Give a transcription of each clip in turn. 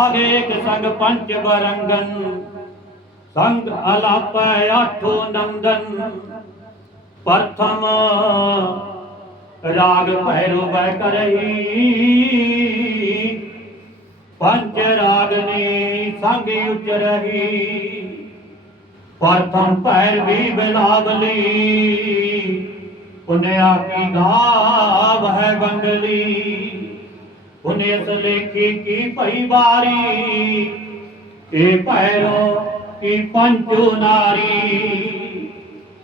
ਆਗੇ ਸੰਗ ਪੰਜ ਬਰੰਗਨ ਸੰਗ ਅਲਾਪੈ ਆਠੋ ਨੰਦਨ। ਪ੍ਰਥਮ ਰਾਗ ਭੈਰੋ ਬੈ ਕਰਹੀ ਪੰਜ ਰਾਗਨੀ ਸੰਗ ਉਚਰਹੀ ਪ੍ਰਥਮ ਭੈਰ ਵੀ ਬਿਲਾਵਲੀ ਪੁਨਿਆ ਕੀ ਗਾਵ ਹੈ ਬੰਗਲੀ। ਪੁਨਿ ਅਸ ਲੇਖੀ ਕੀ ਭਈ ਬਾਰੀ ਇਹ ਭੈਰੋ, ਕੀ ਪੰਚੋ ਨਾਰੀ?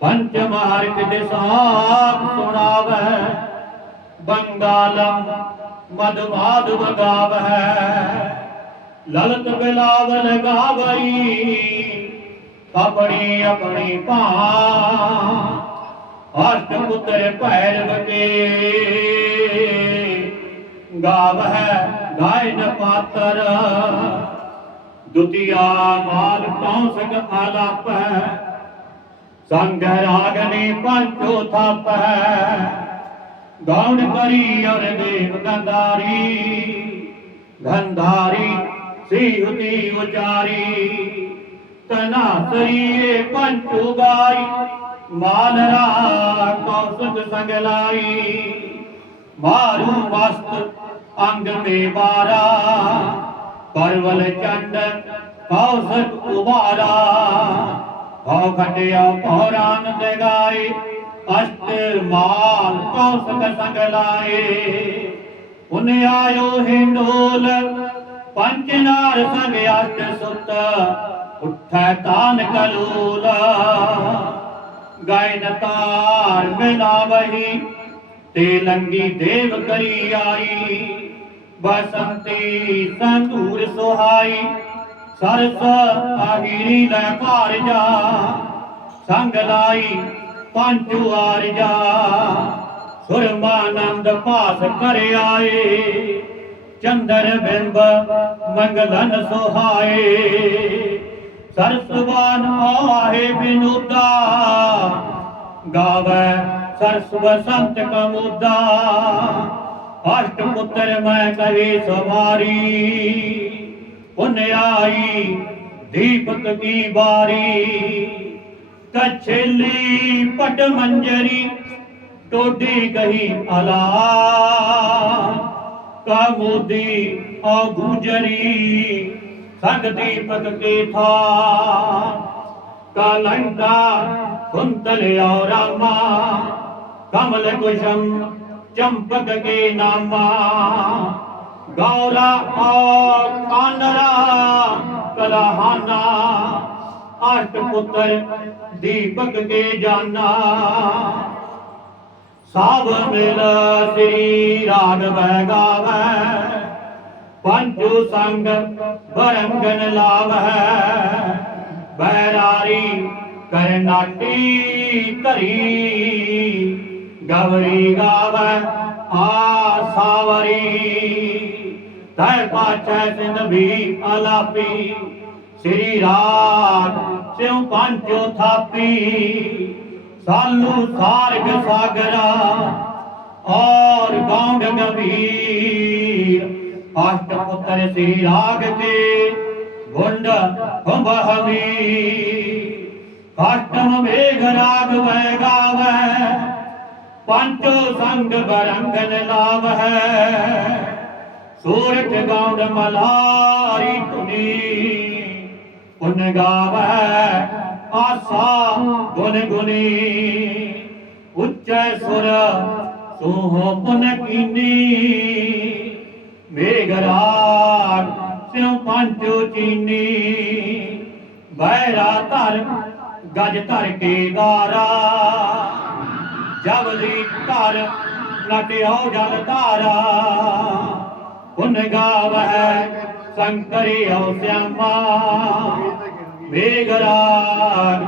ਪੰਚ ਮਾਰਗ ਦੇ ਸਾਥ ਸੁਣਾਵੈ, ਬੰਗਾਲਮ ਮਦਵਾਦ ਵਗਾਵੈ। ਲਲਤ ਬਿਲਾਵਲ ਗਾਵਈ, ਆਪਣੀ ਆਪਣੀ ਭਾ ਅਸ਼ਟ ਪੁੱਤਰ ਭੈਰਵ ਕੇ ਗਾਵਹਿ ਗਾਇਨ ਪਾਤਰ। ਦੁਤੀਆ ਮਾਲ ਕੌਸਕ ਆਲਾਪੈ ਸੰਗ ਰਾਗਨੀ ਪੰਚੋ ਥਾਪੈ ਗਾਉਣ ਕਰੀ ਔਰ ਦੇਵ ਗੰਧਾਰੀ। ਗੰਧਾਰੀ ਸੀਹੁਤੀ ਉਚਾਰੀ। ਤਨਾ ਸਰੀਏ ਪੰਚੂ ਗਾਈ ਮਾਲਰਾ ਕੌਸਕ ਸੰਗ ਲਾਈ ਮਾਰੂ ਮਸਤ ਅੰਗ ਮੇ ਬਾਰਾ ਪਰਵਲ ਚੰਡ ਕੌਸਕ ਉਬਾਰਾ। ਭਉ ਖਟਿਆ ਪੌਰਾਨ ਦੇ ਗਾਏ, ਅਸ਼ਟ ਮਾਲ ਕੌਸਕ ਸੰਗ ਲਾਏ। ਉਨ ਆਇਓ ਹਿੰਡੋਲ ਪੰਜ ਨਾਰ ਸੰਗ ਅਸ਼ਟ ਸੁਤ, ਉੱਠੈ ਤਾਨ ਕਲੂਲ ਗਾਇਨ ਤਾਰ ਮਿਲਾਵਹੀ, ਤੇ ਲੰਗੀ ਦੇਵ ਕਰੀ ਆਈ। ਬਸੰਤੀ ਸੰਧੂਰ ਸੁਹਾਈ, ਸਰਸ ਆਹੀਰੀ ਲੈ ਭਾਰ ਜਾ, ਸੰਗ ਲਾਈ ਪੰਜੂ ਆਰ ਜਾ ਸੁਰਮਾਨੰਦ ਭਾਸ ਕਰ ਆਏ, ਚੰਦਰ ਬਿੰਬ ਮੰਗਲਨ ਸੁਹਾਏ। ਸਰਸਵਾਨ ਆਹੇ ਬਿਨੁਦਾ ਗਾਵੇ ਸਰਸ ਬਸੰਤ ਕਮੁਦਾ। ਅਸ਼ਟ ਪੁੱਤਰ ਮੈਂ ਕਹੇ ਸਵਾਰੀ, ਪੁਨ ਆਈ ਦੀਪਕ ਕੀ ਬਾਰੀ ਕਛੇਲੀ ਪਟ ਮੰਜਰੀ, ਟੋਡੀ ਕਹੀ ਅਲਾ। ਕਮੋਦੀ ਆ ਗੁਜਰੀ ਸੰਗ ਦੀਪਕ ਕੇ ਥਾ। ਕਲੰਕਾ ਕੁੰਤਲ ਔ ਕਮਲ ਕੁਸ਼ਮ ਚੰਪਕ ਕੇ ਨਾਮਾ ਗੌਰਾ ਔ ਕਾਨਰਾ ਕਲਹਾਨਾ ਅਸ਼ਟ ਪੁੱਤਰ ਦੀਪਕ ਕੇ ਜਾਨਾ ਸਭ ਮਿਲ ਸ੍ਰੀ ਰਾਗ ਗਾਵੈ ਪੰਜੂ ਸੰਗ ਬਰੰਗਨ ਲਾਵੈ ਬੈਰਾਰੀ ਕਰਨਾਟੀ ਧਰੀ ਗਵਰੀ ਗਾਵੈ, ਆ ਤੈ ਪਾਛੈ ਸਿੰਧ ਵੀ ਆਲਾਪੀ ਸ੍ਰੀ ਰਾਗ ਸਿਉ ਪੰਚੋ ਥਾਪੀ। ਸਾਲੂ ਸਾਰਗ ਸਾਗਰਾ ਔਰ ਗੌਂਡ ਗੰਭੀਰ। ਅਸ਼ਟ ਪੁੱਤਰ ਸ੍ਰੀ ਰਾਗ ਤੇ ਗੁੰਡ ਹੁੰਬ ਹਮੀਰ। ਅਸ਼ਟਮ ਮੇਘ ਰਾਗ ਵੈ ਗਾਵੈ ਪੰਚੋ ਸੰਗ ਬਰੰਗਨ ਲਾਵੈ ਸੂਰਠ ਗੌਂਡ ਮਲਾਰੀ ਧੁਨੀ ਪੁਨ ਗਾਵੈ ਆਸਾ ਗੁਨ ਗੁਨੀ। ਉੱਚੈ ਸੁਰ ਸੋਹ ਪੁਨ ਕੀਨੀ। ਮੇਘਰਾਗ ਸਿਉ ਪੰਚੋ ਚੀਨੀ। ਬੈਰਾ ਧਰ, ਗਜ ਧਰ ਕੇ ਗਾਰਾ। ਜਵਲੀ ਧਰ ਨਟਿਓ ਜਲ ਧਾਰਾ। ਹੁਨ ਗਾਵੈ ਸੰਕਰਿਓ ਸਿਆਮਾ। ਮੇਘਰਾਗ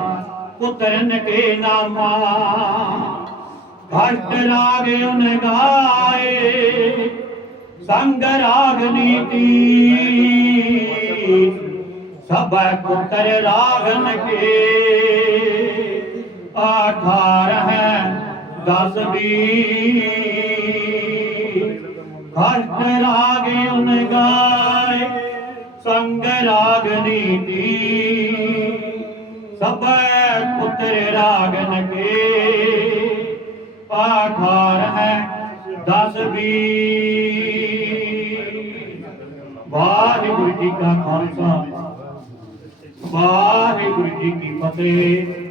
ਪੁੱਤਰਨ ਕੇ ਨਾਮਾ। ਭਟ ਰਾਗ ਉਨ ਗਾਏ, ਸੰਗ ਰਾਗ ਨੀਤੀ। ਸਭ ਪੁੱਤਰ ਰਾਗਨ ਕੇ ਆਠਾਰ ਹੈ ਦਸ ਵੀ ਖਟ ਰਾਗ ਉਨ ਗਾਏ ਸੰਗ ਰਾਗ ਨੀਤੀ ਸਭੈ ਪੁੱਤਰ ਰਾਗਨ ਕੇ ਪਾਠਾਰ ਹੈ ਦਸ ਵੀ ਵਾਹਿਗੁਰੂ ਜੀ ਕਾ ਖਾਲਸਾ ਵਾਹਿਗੁਰੂ ਜੀ ਕੀ ਫਤਿਹ